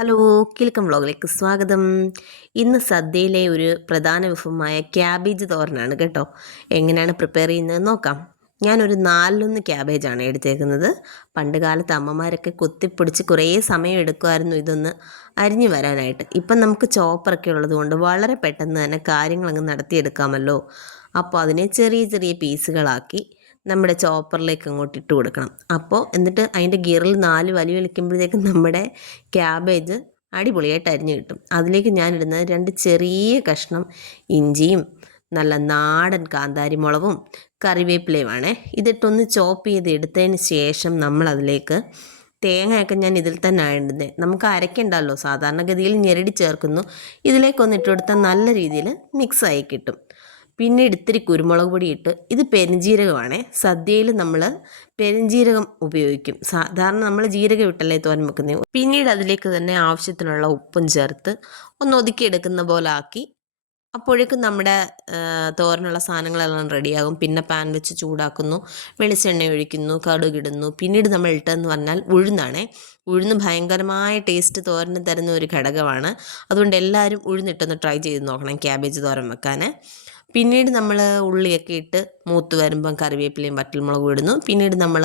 Hello, കിൽക്കം വ്ളോഗിലേക്ക് സ്വാഗതം. ഇന്ന് സദ്യയിലെ ഒരു പ്രധാന വിഭവമായ ക്യാബേജ് തോരനാണ് കേട്ടോ. എങ്ങനെയാണ് പ്രിപ്പയർ ചെയ്യുന്നത് നോക്കാം. ഞാനൊരു 4 ക്യാബേജാണ് എടുത്തേക്കുന്നത്. പണ്ട് കാലത്ത് അമ്മമാരൊക്കെ കുത്തിപ്പിടിച്ച് കുറേ സമയം എടുക്കുമായിരുന്നു ഇതൊന്ന് അരിഞ്ഞു വരാനായിട്ട്. ഇപ്പം നമുക്ക് ചോപ്പറൊക്കെ ഉള്ളത് കൊണ്ട് വളരെ പെട്ടെന്ന് തന്നെ കാര്യങ്ങളങ്ങ് നടത്തിയെടുക്കാമല്ലോ. അപ്പോൾ അതിനെ ചെറിയ ചെറിയ പീസുകളാക്കി നമ്മുടെ ചോപ്പറിലേക്ക് അങ്ങോട്ട് ഇട്ട് കൊടുക്കണം. അപ്പോൾ എന്നിട്ട് അതിൻ്റെ ഗിയറിൽ 4 വലി വലിക്കുമ്പോഴത്തേക്കും നമ്മുടെ ക്യാബേജ് അടിപൊളിയായിട്ട് അരിഞ്ഞ് കിട്ടും. അതിലേക്ക് ഞാനിടുന്നത് 2 ചെറിയ കഷ്ണം ഇഞ്ചിയും നല്ല നാടൻ കാന്താരി മുളകും കറിവേപ്പിലയുമാണേ. ഇതിട്ടൊന്ന് ചോപ്പ് ചെയ്ത് എടുത്തതിന് ശേഷം നമ്മളതിലേക്ക് തേങ്ങയൊക്കെ ഞാൻ ഇതിൽ തന്നെ ഇടുന്നത്. നമുക്ക് അരയ്ക്കണ്ടല്ലോ, സാധാരണഗതിയിൽ ഞെരടി ചേർക്കുന്നു. ഇതിലേക്കൊന്ന് ഇട്ട് കൊടുത്താൽ നല്ല രീതിയിൽ മിക്സായി കിട്ടും. പിന്നീട് ഇത്തിരി കുരുമുളക് പൊടി ഇട്ട്, ഇത് പെരുംജീരകമാണേ. സദ്യയിൽ നമ്മൾ പെരുംജീരകം ഉപയോഗിക്കും. സാധാരണ നമ്മൾ ജീരകം ഇട്ടല്ലേ തോരൻ വെക്കുന്നത്. പിന്നീട് അതിലേക്ക് തന്നെ ആവശ്യത്തിനുള്ള ഉപ്പും ചേർത്ത് ഒന്ന് ഒതുക്കിയെടുക്കുന്ന പോലെ ആക്കി. അപ്പോഴേക്കും നമ്മുടെ തോരനുള്ള സാധനങ്ങളെല്ലാം റെഡിയാകും. പിന്നെ പാൻ വെച്ച് ചൂടാക്കുന്നു, വെളിച്ചെണ്ണ ഒഴിക്കുന്നു, കടുകിടുന്നു. പിന്നീട് നമ്മൾ ഇട്ടതെന്ന് പറഞ്ഞാൽ ഉഴുന്നാണേ. ഉഴുന്ന് ഭയങ്കരമായ ടേസ്റ്റ് തോരന് തരുന്ന ഒരു ഘടകമാണ്. അതുകൊണ്ട് എല്ലാവരും ഉഴുന്നിട്ടൊന്ന് ട്രൈ ചെയ്ത് നോക്കണം ക്യാബേജ് തോരൻ വെക്കാൻ. പിന്നീട് നമ്മൾ ഉള്ളിയൊക്കെ ഇട്ട് മൂത്ത് വരുമ്പം കറിവേപ്പിലയും വറ്റൽമുളകും ഇടുന്നു. പിന്നീട് നമ്മൾ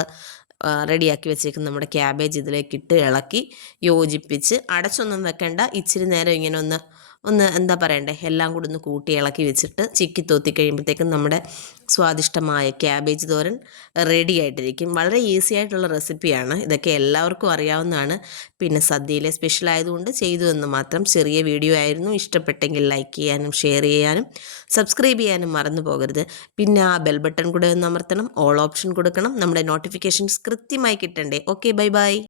റെഡിയാക്കി വെച്ചേക്കുന്ന നമ്മുടെ ക്യാബേജ് ഇതിലേക്കിട്ട് ഇളക്കി യോജിപ്പിച്ച് അടച്ചൊന്നും വെക്കേണ്ട. ഇച്ചിരി നേരം ഇങ്ങനെ ഒന്ന് എന്താ പറയണ്ടേ, എല്ലാം കൂടി ഒന്ന് കൂട്ടി ഇളക്കി വെച്ചിട്ട് ചിക്കി തോത്തി കഴിയുമ്പോഴത്തേക്കും നമ്മുടെ സ്വാദിഷ്ടമായ ക്യാബേജ് തോരൻ റെഡി ആയിട്ടിരിക്കും. വളരെ ഈസി ആയിട്ടുള്ള റെസിപ്പിയാണ്. ഇതൊക്കെ എല്ലാവർക്കും അറിയാവുന്നതാണ്. പിന്നെ സദ്യയിലെ സ്പെഷ്യൽ ആയതുകൊണ്ട് ചെയ്തു എന്ന് മാത്രം. ചെറിയ വീഡിയോ ആയിരുന്നു. ഇഷ്ടപ്പെട്ടെങ്കിൽ ലൈക്ക് ചെയ്യാനും ഷെയർ ചെയ്യാനും സബ്സ്ക്രൈബ് ചെയ്യാനും മറന്നു പോകരുത്. പിന്നെ ആ ബെൽ ബട്ടൺ കൂടെ ഒന്ന് അമർത്തണം, ഓൾ ഓപ്ഷൻ കൊടുക്കണം. നമ്മുടെ നോട്ടിഫിക്കേഷൻസ് കൃത്യമായി കിട്ടണ്ടേ. Okay, bye bye.